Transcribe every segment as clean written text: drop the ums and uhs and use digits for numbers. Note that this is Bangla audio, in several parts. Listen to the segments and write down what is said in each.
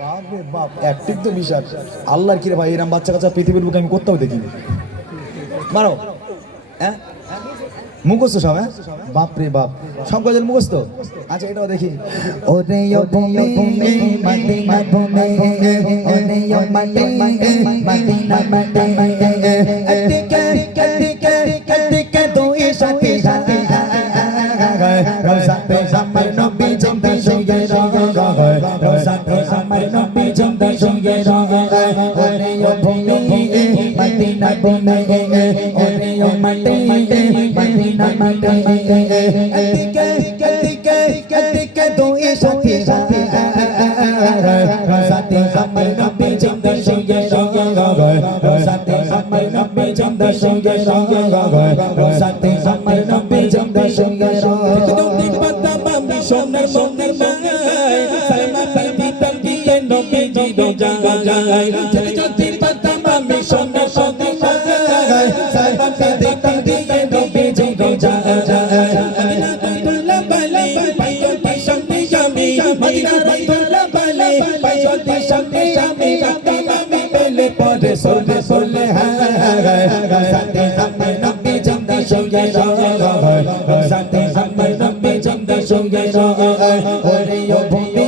বাপ রে বাপ, অ্যাক্টিং তো বিশাল। আল্লাহর কি রে ভাই, এরকম বাচ্চা কাচ্চা পৃথিবীর বুকে আমি কোথাও দেখিনি। মারো, হ্যাঁ মুখস্থ সব, হ্যাঁ বাপ রে বাপ, সব গজল মুখস্থ। আচ্ছা এটাও দেখি। ওরে ও ভূমি মদিনা ভূমি, ওরে ও মাটি মদিনা মাটি, আতিকে আতিকে আতিকে দুই সাথী সাথী, রোজাতে আমার নবী জিন্দা সঙ্গে রহে, রোজাতে আমার নবী জিন্দা সঙ্গে রহে। ওরে ও ভূমি মদিনা ভূমি, ওরে ও মাটি মদিনা মাটি, আতিকে আতিকে আতিকে দুই সাথী সাথী, রোজাতে আমার নবী জিন্দা সঙ্গে রহে, রোজাতে আমার নবী জিন্দা সঙ্গে রহে, রোজাতে আমার নবী জিন্দা সঙ্গে রহে। সোনার মন্দির মাই সালাম দিতাম দিয়ে নবীজি রোজায়, যদি পাতাম আমি সোনার মন্দির মাই সালাম দিতাম দিয়ে নবীজি রোজায়। মদিনা বাইতুল্লাহ বালি পাইয়তি সামনে আমি, মদিনা বাইতুল্লাহ বালি পাইয়তি সামনে আমি, আমি পেলে পরে সোলে সোলে হায়, রোজাতে আমার নবী জিন্দা সঙ্গে রহে, রোজাতে আমার নবী জিন্দা সঙ্গে রহে। ওরে ও ভূমি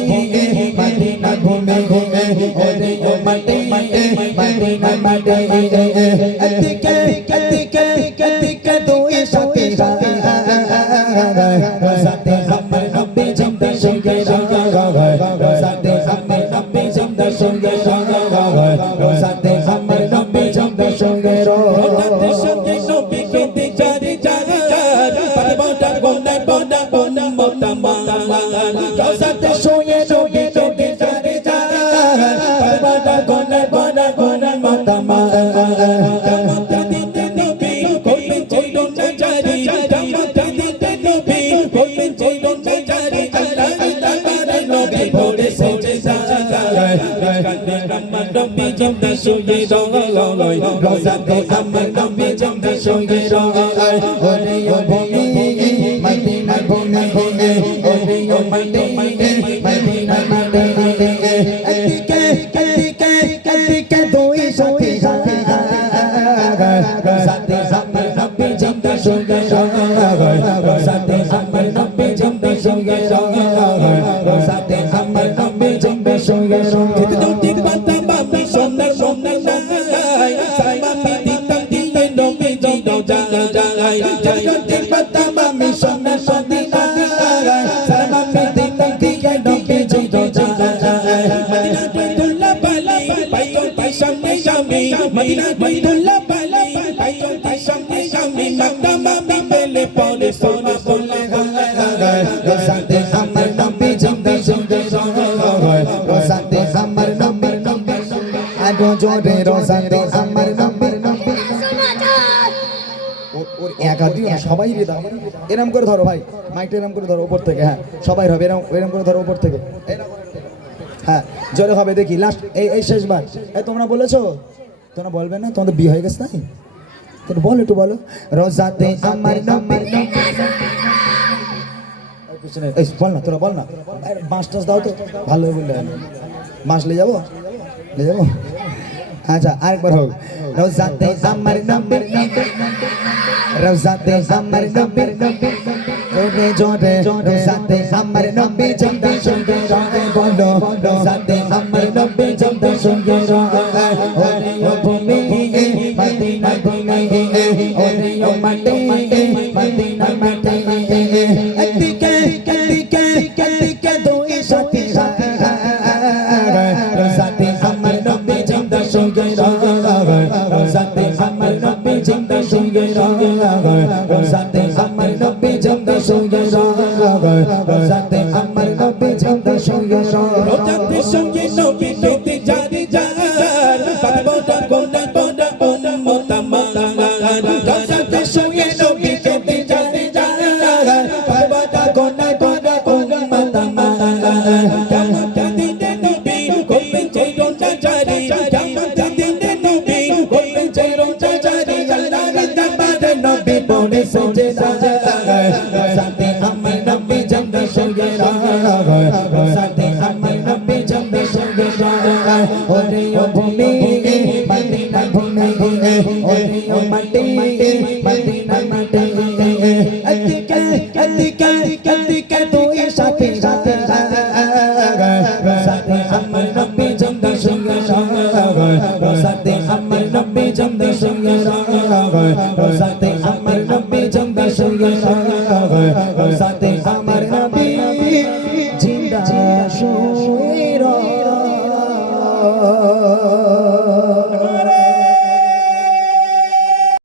মদিনা ভূমি, ওরে ও মাটি মদিনা মাটি, আতিকে আতিকে আতিকে দুই সাথী সাথী, রোজাতে আমার নবী জিন্দা সঙ্গে রহে, রোজাতে আমার নবী জিন্দা সঙ্গে রহে, রোজাতে আমার নবী জিন্দা সঙ্গে রহে। রোজাতে সঙ্গে নবী কেতে জারি জারি, পারবটা গোনা গোনা গোনা মোতামা, রোজাতে সঙ্গে নবী কেতে জারি জারি, পারবটা গোনা গোনা গোনা মোতামা, কামতা দিতে নবী কইলেন চলো না জারি, কামতা দিতে নবী কইলেন চলো না জারি, আল্লাহ দরবারে নবী ভোরে সেজে যায়, কান্দে আমার নবী জিন্দা সঙ্গে রহে, রোজাতে আমার নবী জিন্দা সঙ্গে রহে। ওরে ও ভূমি মদিনা ভূমি, ওরে ও মাটি মদিনা মাটি, আতিকে আতিকে আতিকে দুই সাথী সাথী, রোজাতে আমার নবী জিন্দা সঙ্গে রহে, রোজাতে আমার নবী জিন্দা সঙ্গে রহে, রোজাতে আমার নবী জিন্দা সঙ্গে রহে। যদি পাতাম আমি সোনার সোনার নাই সালাম দিতাম দিয়ে নবীজি রোজায়, যদি পাতাম আমি সোনার মদিনা সালাম দিতাম দিয়ে নবীজি রোজায়। মদিনা বাইতুল্লাহ বালি পাইয়তি সামনে আমি, মদিনা বাইতুল্লাহ বালি পাইয়তি সামনে আমি, মাকদাম আমি পেলে পরে সোনা সোলে হায়, রোজাতে আমার নবী জিন্দা সঙ্গে রহে, রোজাতে আমার নবী নবী আরো জোরে, রোজাতে আমার নবী নবী। ওর একা দিও না, সবাই রে দাও, এরকম করে ধরো ভাই, মাইকটা এরকম করে ধরো উপর থেকে, হ্যাঁ সবাই হবে এরকম এরকম করে ধরো উপর থেকে, হ্যাঁ জোরে হবে দেখি লাস্ট এই শেষবার। এই তোমরা বলেছো, তোমরা বলবে না, তোমাদের বিয়ে হয়ে গেছে নাই? তোমরা বলো, একটু বলো, রোজাতে আমার নবী নবী। এই বল না, তোরা বল না, বাঁশ টাস দাও তো ভালো বললে, বাঁশ নিয়ে যাবো নিয়ে যাবো। আচ্ছা আরেকবার হোক, রোজাতে আমার নবী নবী, রোজাতে আমার নবী নবী, জোরে জোরে রোজাতে আমার নবী জিন্দা সঙ্গে রহে, বলো রোজাতে আমার নবী জিন্দা সঙ্গে রহে। ওরে ও ভূমি মদিনা ভূমি, ওরে ও মাটি মদিনা মাটি, আতিকে আতিকে আতিকে দুই সাথী সাথী, রোজাতে আমার নবী জিন্দা সঙ্গে রহে, রোজাতে আমার নবী জিন্দা সঙ্গে রহে, রোজাতে আমার নবী জিন্দা সঙ্গে রহে, রোজাতে আমার নবী জিন্দা সঙ্গে রহে। রোজাতে সঙ্গে নবী কেতে জারি যায়, পারবটা গোনা গোনা গোনা মোতামা, রোজাতে সঙ্গে নবী কেতে জারি যায়, পারবটা গোনা গোনা গোনা মোতামা, কামতা দিতে নবী কইলেন চলো না জারি, কামতা দিতে নবী কইলেন চলো না জারি, আল্লাহ দরবারে নবী ভোরে সেজে যায়, রোজাতে আমার নবী জিন্দা সঙ্গে রহে, রোজাতে আমার রোজাতে আমার নবী জানতে সঙ্গে রোজাতে